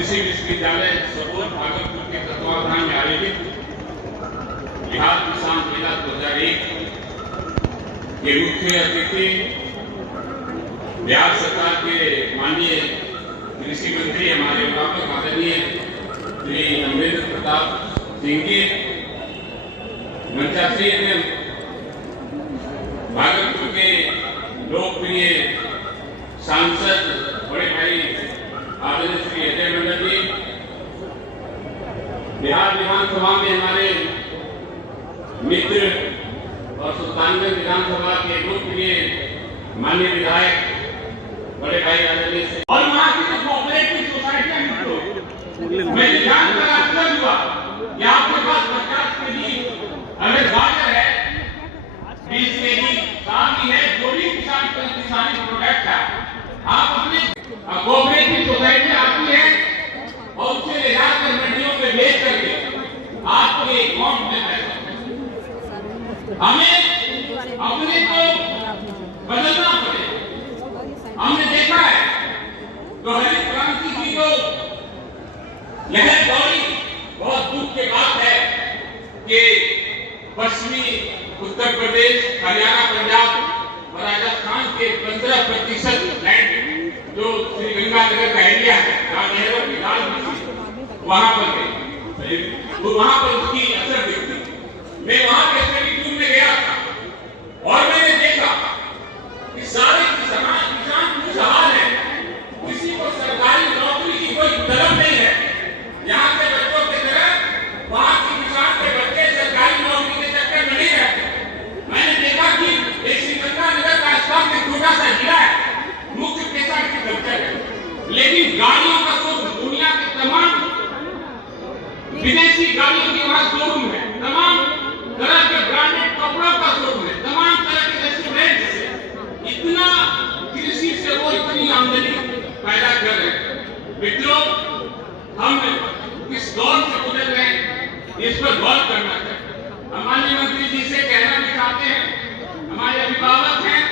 कृषि विश्वविद्यालय सपोर भागलपुर के तत्वावधान में आयोजित बिहार किसान मेला 2001 के मुख्य अतिथि बिहार सरकार के माननीय कृषि मंत्री हमारे अभिभावक आदरणीय श्री अमरेंद्र प्रताप सिंह जी, मंचासी भागलपुर के लोकप्रिय सांसद बड़े भाई आदरणीय श्री अजय मंडल जी, बिहार विधानसभा में हमारे मित्र और सुल्तानगंज विधानसभा के लोकप्रिय माननीय विधायक बड़े भाई आदरणीय और वहां की कोऑपरेटिव सोसाइटी मित्रों, मैं जानकर आश्चर्य हुआ कि आपके पास 50 केजी अगर गाजर है, 20 केजी साग है, जो भी किसानी प्रोडक्ट है, आप अपने कोऑपरेटिव सोसाइटी आती है और उसे ले जाकर मंडियों में बेच करके आपके अकाउंट में पैसा, हमें अपने को बदलना पड़े। हमने देखा है तो हरित क्रांति की जो लहर दौड़ी, बहुत दुख की बात है कि पश्चिमी उत्तर प्रदेश, हरियाणा, पंजाब और राजस्थान के 15% लैंड जो श्री गंगानगर का एरिया है, जहाँ नहरों की डाल वहां पर गई, तो वहां पर उसकी असर दिखती। मैं वहां के स्टडी टूर में गया था और मैंने देखा कि सारे किसान खुशहाल है, किसी को सरकारी नौकरी की कोई तलब नहीं है। यहाँ के बच्चों की तरह वहाँ के किसान के बच्चे सरकारी नौकरी के चक्कर में नहीं रहते। मैंने देखा कि एक श्रीगंगानगर का स्थान में छोटा सा जिला है, मुख्य पेशा एग्रीकल्चर है, लेकिन गाड़ियों का शोरूम, दुनिया के तमाम विदेशी गाड़ियों की वहाँ शोरूम है, तमाम तरह के ब्रांडेड कपड़ों का शोरूम है, तमाम तरह के रेस्टोरेंट है। इतना कृषि से वो इतनी आमदनी पैदा कर रहे हैं। मित्रों, हम किस दौर से गुजर रहे हैं, इस पर गौर करना चाहिए। हम माननीय मंत्री जी से कहना भी चाहते हैं, हमारे अभिभावक हैं,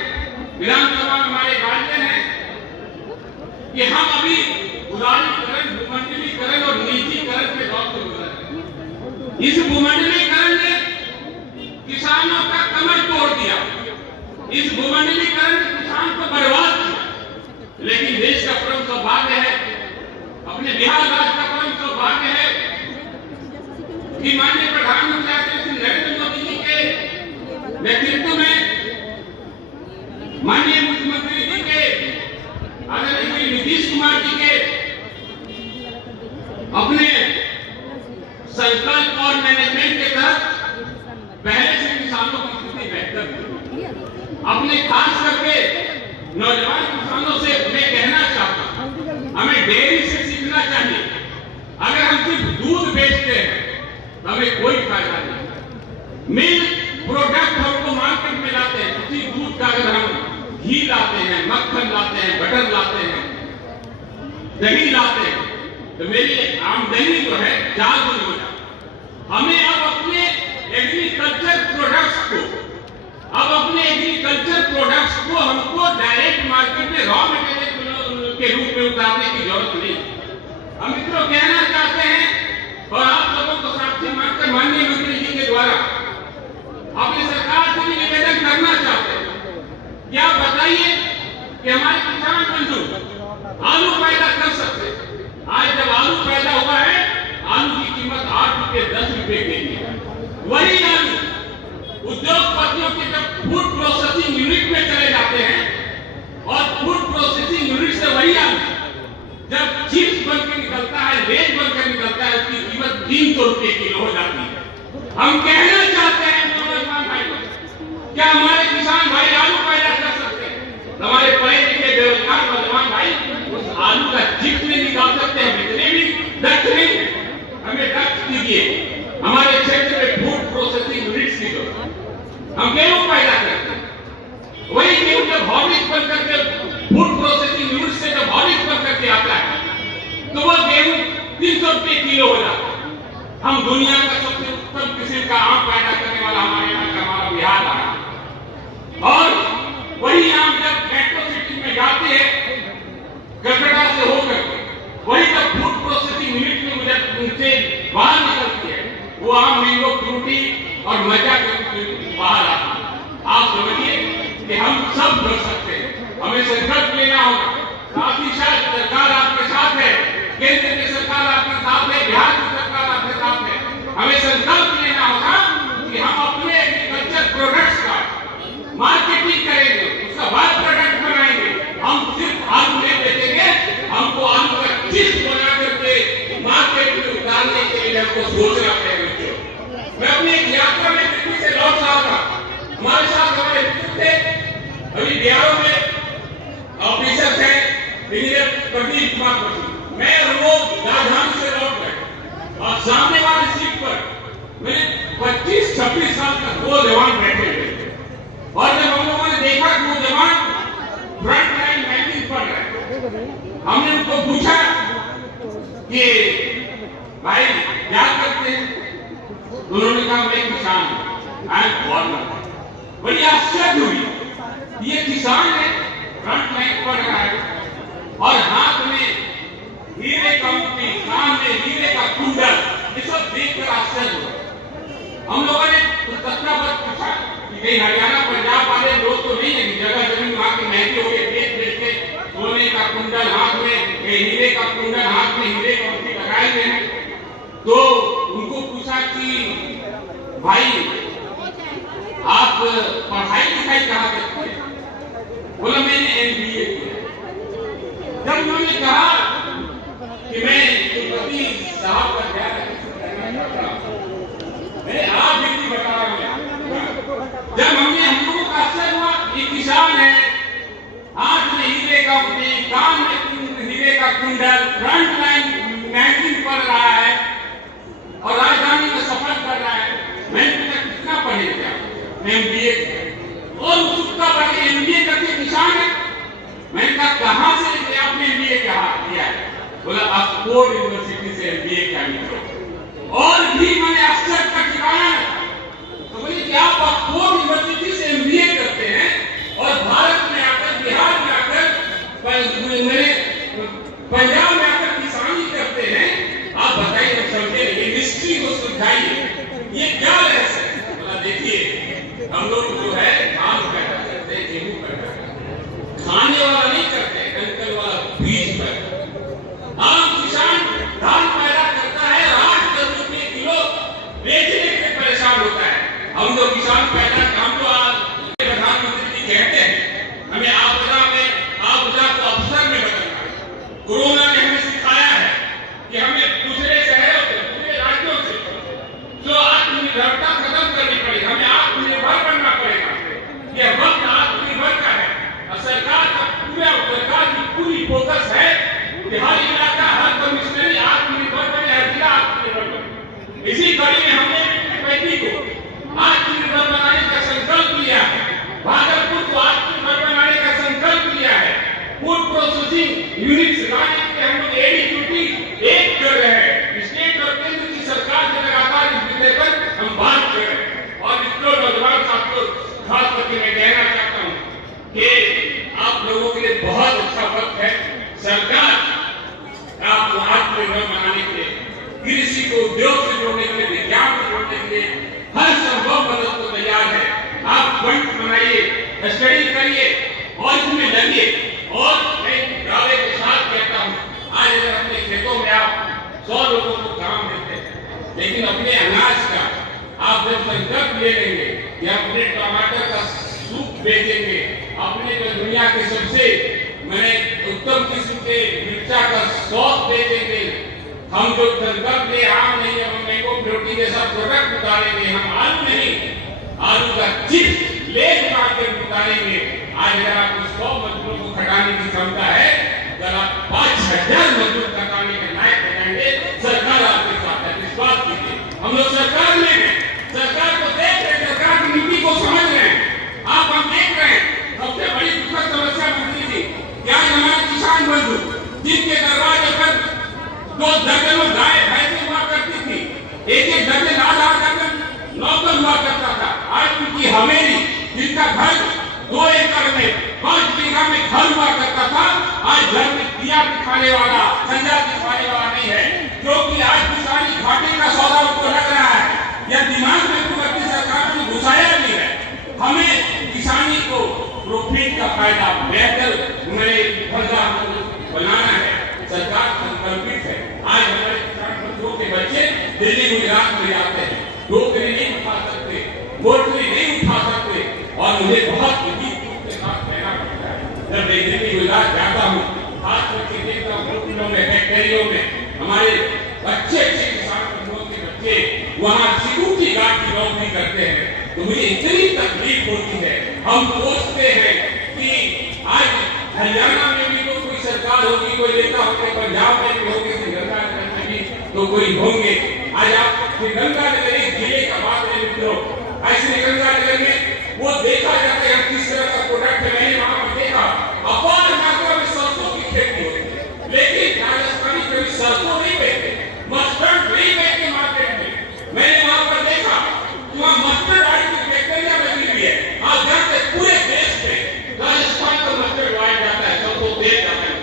विधानसभा में हमारे गार्जियन हैं, कि हम अभी उदारीकरण, भूमंडलीकरण और निजीकरण के दौर से गुजर रहे हैं। इस भूमंडलीकरण ने किसानों का कमर तोड़ दिया, इस भूमंडलीकरण ने किसान को बर्बाद किया। लेकिन देश का परम सौभाग्य है, अपने बिहार राज्य का परम सौभाग्य है कि माननीय प्रधानमंत्री श्री नरेंद्र मोदी जी के नेतृत्व में, माननीय मुख्यमंत्री जी के आदरणीय श्री नीतीश कुमार जी के अपने संकल्प और मैनेजमेंट के तहत पहले से किसानों की स्थिति बेहतर हुई। अपने खास करके नौजवान किसानों से मैं कहना चाहता हूं, हमें डेयरी से सीखना चाहिए। अगर हम सिर्फ दूध बेचते हैं तो हमें कोई फायदा नहीं। मिल्क प्रोडक्ट हमको मार्केट में लाते हैं, उसी दूध का अगर हम घी लाते हैं, मक्खन लाते हैं, बटर लाते हैं, दही लाते हैं, तो मेरी आमदनी जो है 4 गुनी हो जाती। हमें अब अपने एग्रीकल्चर प्रोडक्ट्स को हमको डायरेक्ट मार्केट में रॉ मटेरियल के रूप में उतारने की जरूरत नहीं। हम मित्रों कहना चाहते हैं और आप लोगों को साक्षी मानकर माननीय मंत्री जी के द्वारा अपनी सरकार से भी निवेदन करना चाहते हैं कि आप बताइए कि हमारे किसान बंधु आलू पैदा कर सकते हैं। आज जब आलू पैदा हुआ है, आलू की कीमत 8 रुपए 10 रुपए केजी है। वही आलू उद्योगपतियों के जब फूड प्रोसेसिंग यूनिट में चले जाते हैं और फूड प्रोसेसिंग यूनिट से वही आलू जब चिप्स बनकर निकलता है, लेज बनकर निकलता है, उसकी कीमत 300 रुपए किलो हो जाती है। हम कहना चाहते हैं नौजवान भाई, क्या हमारे किसान भाई आलू पैदा कर सकते हैं? हमारे पढ़े लिखे बेरोजगार नौजवान भाई उस आलू का चिप्स नहीं निकाल सकते हैं? इतने भी दक्ष नहीं है। हमें दक्ष कीजिए। हमारे क्षेत्र में फूड प्रोसेसिंग यूनिट्स की जरूरत है। हम गेहूं पैदा करते हैं, वही गेहूं जब हॉर्लिक्स बन करके फूड प्रोसेसिंग यूनिट से जब हॉर्लिक्स बन करके आता है तो वह गेहूं 300 रुपए किलो हो जाता है। हम दुनिया का सबसे उत्तम किस्म का आम पैदा करने वाला हमारे यहाँ का हमारा बिहार आ रहा है। और वही आम जब मेट्रो सिटी में जाते हैं कलकत्ता से होकर, वही जब फूड प्रोसेसिंग उनसे बाहर निकलती है वो आम मैंगो फ्रूटी और मजा के बाहर आती है। आप समझिए कि हम सब कर सकते हैं, हमें संकल्प लेना होगा। साथ ही साथ सरकार आपके साथ है, केंद्र की सरकार आपके साथ है, बिहार की सरकार आपके साथ है। हमें संकल्प लेना होगा कि हम अपने एग्रीकल्चर प्रोडक्ट्स का मार्केटिंग करेंगे, उसका बाय प्रोडक्ट बनाएंगे। हम सिर्फ आलू नहीं बेचेंगे, हमको आलू का चिप्स बना करके मार्केट में उतारने के लिए हमको सोचना पड़ेगा। मैं अपनी एक यात्रा में दिल्ली से लौट रहा था, हमारे साथ हमारे मित्र थे, अभी बिहार में ऑफिसर थे इंजीनियर प्रदीप कुमार बसु, मैं और वो राजधानी से लौट गए और सामने वाली सीट पर मेरे 25-26 साल का दो जवान बैठे हुए थे। और जब हम लोगों ने देखा कि वो जवान फ्रंट लाइन बैंकिंग पढ़ रहे, हमने उनको पूछा कि भाई क्या करते हैं? उन्होंने कहा मैं किसान हूं, आई एम फार्मर। बड़ी आश्चर्य हुई, ये किसान है, फ्रंट लाइन पढ़ रहा है और हाथ में हीरे का मोती, कान में हीरे का कुंडल, ये सब देखकर आश्चर्य हुआ। हम लोगों ने तथ्यावत पूछा कि कहीं हरियाणा पंजाब वाले लोग तो नहीं है कि जगह जमीन वहां के महंगे हो गए, बेच के सोने का कुंडल हाथ में, हीरे का कुंडल हाथ में, हीरे का मोती लगाए हुए हैं। तो उनको पूछा कि भाई आप पढ़ाई लिखाई कहाँ करते हैं? बोला मैंने MBA किया। जब उन्होंने कहा कि मैं तिरुपति साहब का ध्यान मैंने आप भी बता रहा हूं। जब हम लोगों का आश्चर्य हुआ, ये किसान है, हाथ में हीरे का मोती, कान में हीरे का कुंडल, फ्रंट लाइन बैंकिंग कर रहा है और राजधानी में सफर कर रहा है। मैंने पूछा कितना पढ़े क्या? MBA और उत्सुकता बढ़ी, MBA करके किसान है। मैंने कहा कहां से आपने MBA किया है? बोला ऑक्सफोर्ड यूनिवर्सिटी से MBA किया मित्रों। और भी मैंने आश्चर्य का ठिकाना तो बोले कि आप ऑक्सफोर्ड यूनिवर्सिटी से MBA करते हैं और भारत में आकर, बिहार में आकर, मेरे पंजाब में आकर किसानी करते हैं। आप बताइए, समझे ये मिस्ट्री को सुलझाइए, ये क्या रहस्य है? बोला देखिए हम लोग जो है धान पैदा करते हैं, गेहूं पैदा करते हैं, खाने वाला नहीं करते, कंकल वाला बीज पैदा। आम किसान धान पैदा करता है, 8-10 रुपये किलो बेचने के परेशान होता है। हम जो किसान पैदा, हम तो प्रधानमंत्री जी कहते हैं हमें आपदा को अवसर में बदलना है। कोरोना ने हमें सिखाया है कि हमें दूसरे शहरों से, दूसरे राज्यों से जो आत्मनिर्भरता खत्म करनी पड़ेगी, हमें आत्मनिर्भर बनना पड़ेगा। यह वक्त आत्मनिर्भर का है और सरकार की पूरी फोकस है कि हर इलाका, हर कमिश्नरी आत्मनिर्भर बने, हर जिला आत्मनिर्भर बने। इसी कड़ी में हमने बेटी को आत्मनिर्भर बनाने का संकल्प लिया है, भागलपुर को आत्मनिर्भर बनाने का संकल्प लिया है। फूड प्रोसेसिंग यूनिट्स लाने के लिए हम लोग एडीक्यूटी एक कर रहे हैं। स्टेट और केंद्र की सरकार से लगातार इस विषय पर हम बात कर रहे हैं। और इसको नौजवान साथियों खास करके मैं कहना चाहता हूँ कि आप लोगों के लिए बहुत अच्छा वक्त है। सरकार आपको आत्मनिर्भर बनाने के लिए, कृषि को उद्योग से जोड़ने के लिए, विज्ञान से जोड़ने के लिए हर संभव मदद को तैयार है। आप फंड बनाइए, स्टडी करिए और इसमें लगिए। और मैं दावे के साथ कहता हूँ, आज अगर अपने खेतों में आप 100 लोगों को काम देते हैं, लेकिन अपने अनाज का आप जब संकल्प ले लेंगे कि अपने टमाटर का सूप बेचेंगे, अपने जो दुनिया के सबसे उत्तम किस्म के मिर्चा का सॉस बेचेंगे, हम जो संकल्प ले, आम नहीं, हम मैंगो फ्रूटी जैसा प्रोडक्ट उतारेंगे, हम आलू नहीं, आलू का चिप्स लेग मार्केट उतारेंगे। आज अगर आपको 100 मजदूरों को खटाने की क्षमता है, अगर आप 5000 मजदूर खटाने के लायक बनाएंगे, सरकार आपके साथ है, विश्वास कीजिए। हम लोग सरकार में हैं, सरकार को देख रहे हैं, सरकार की नीति को समझ रहे हैं। आप हम देख रहे हैं, सबसे बड़ी दुखद समस्या मंत्री जी, क्या हमारे किसान बंधु जिनके दरवाजे पर 2 दर्जनों गाय भैंसें हुआ करती थी, एक दर्जन, आधा दर्जन नौकर हुआ करता था, आज उनकी हवेली, जिनका घर 2 एकड़ में 5 बीघा में घर हुआ करता था, आज घर में दिया दिखाने वाला, संजा दिखाने वाला नहीं है, क्योंकि आज किसान हमारे अच्छे किसान बंधुओं के बच्चे वहाँ सिक्योरिटी गार्ड की नौकरी करते हैं, तो मुझे इतनी तकलीफ होती है। हम सोचते हैं कि आज हरियाणा में भी तो कोई सरकार होगी, कोई नेता होंगे, पंजाब में भी होंगे, श्रीगंगानगर में भी तो कोई होंगे। आज आप श्रीगंगानगर एक जिले का बात है मित्रों, आज श्रीगंगानगर में वो देखा जाता है किस तरह का प्रोडक्ट है। मैंने वहां पर देखा अपार मात्रा में सरसों की खेती होती है, लेकिन राजस्थानी कभी सरसों नहीं बेचते, मस्टर्ड नहीं बेचते मार्केट में। मैंने वहां पर देखा वहां मस्टर्ड ऑयल की फैक्ट्रियां लगी हुई है। आज जानते पूरे देश में राजस्थान का मस्टर्ड ऑयल जाता है, सरसों तेल जाता है।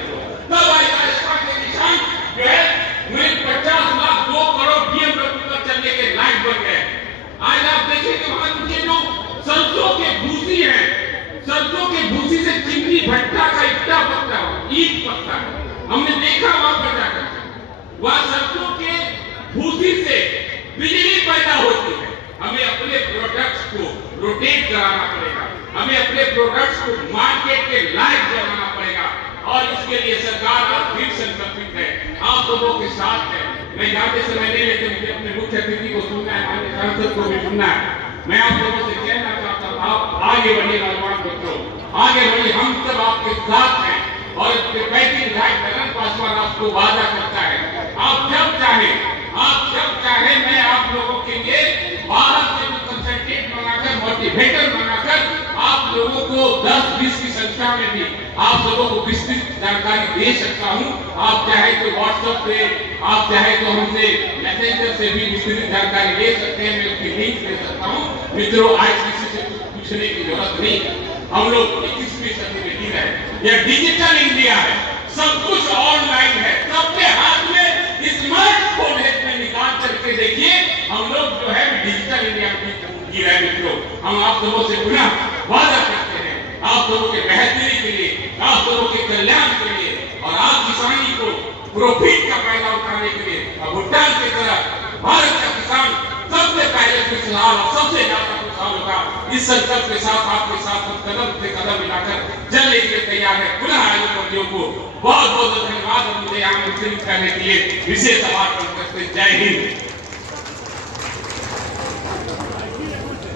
तब आज राजस्थान के किसान जो है 50 लाख 2 करोड़ BMW पर चलने के लायक बन गए। आज आप देखेंगे वहां के जो सरसों के भूसी है, सरसों के भूसी से चिमनी भट्टा का ईटा पकता है, ईट पकता है। हमने देखा वहां पर जाकर वहां सरसों के भूसी से बिजली पैदा होती है। हमें अपने प्रोडक्ट्स को रोटेट कराना पड़ेगा, हमें अपने प्रोडक्ट्स को मार्केट के लायक बनाना पड़ेगा, और इसके लिए सरकार अब फिर संकल्पित है, आप लोगों के साथ है। मैं जाते समय नहीं लेते, मुझे अपने मुख्य अतिथि को सुनना है, हमारे सांसद को भी सुनना है। मैं आप लोगों से कहना चाहता हूं, आप आगे बढ़िए नौजवान मित्रों, आगे बढ़िए, हम सब आपके साथ हैं। और 35 विधायक नरेंद्र पासवान आपको वादा करता है, आप जब चाहे मैं आप लोगों के लिए बाहर से भी कंसल्टेंट बनाकर, मोटिवेटर बनाकर आप लोगों को 10-20 की संख्या में भी आप लोगों को विस्तृत जानकारी दे सकता हूं। आप चाहे तो व्हाट्सएप पे, आप चाहे तो हमसे मैसेंजर से भी विस्तृत जानकारी ले सकते हैं, मैं उसकी लिंक दे सकता हूं। मित्रों, आज किसी से कुछ पूछने की जरूरत नहीं, हम लोग 21वीं सदी में जी रहे हैं। यह डिजिटल इंडिया है, सब कुछ ऑनलाइन है, सबके हाथ में स्मार्टफोन है। इसमें निकाल करके देखिए, हम लोग जो है डिजिटल इंडिया में जी रहे। मित्रों, हम आप लोगों से पुनः वादा करते हैं, आप लोगों के बेहतरी के लिए, आप लोगों के कल्याण के लिए, और आप किसानी को प्रॉफिट का फायदा उठाने के लिए, और भूटान की तरह भारत का किसान सबसे पहले खुशहाल और सबसे ज्यादा खुशहाल होगा। इस संकल्प के साथ आपके साथ हम कदम से कदम मिलाकर चलने के लिए तैयार है। पुनः आयोग मंत्रियों को बहुत बहुत धन्यवाद, और मुझे यहाँ आमंत्रित करने के लिए विशेष आभार प्रकट करते। जय हिंद।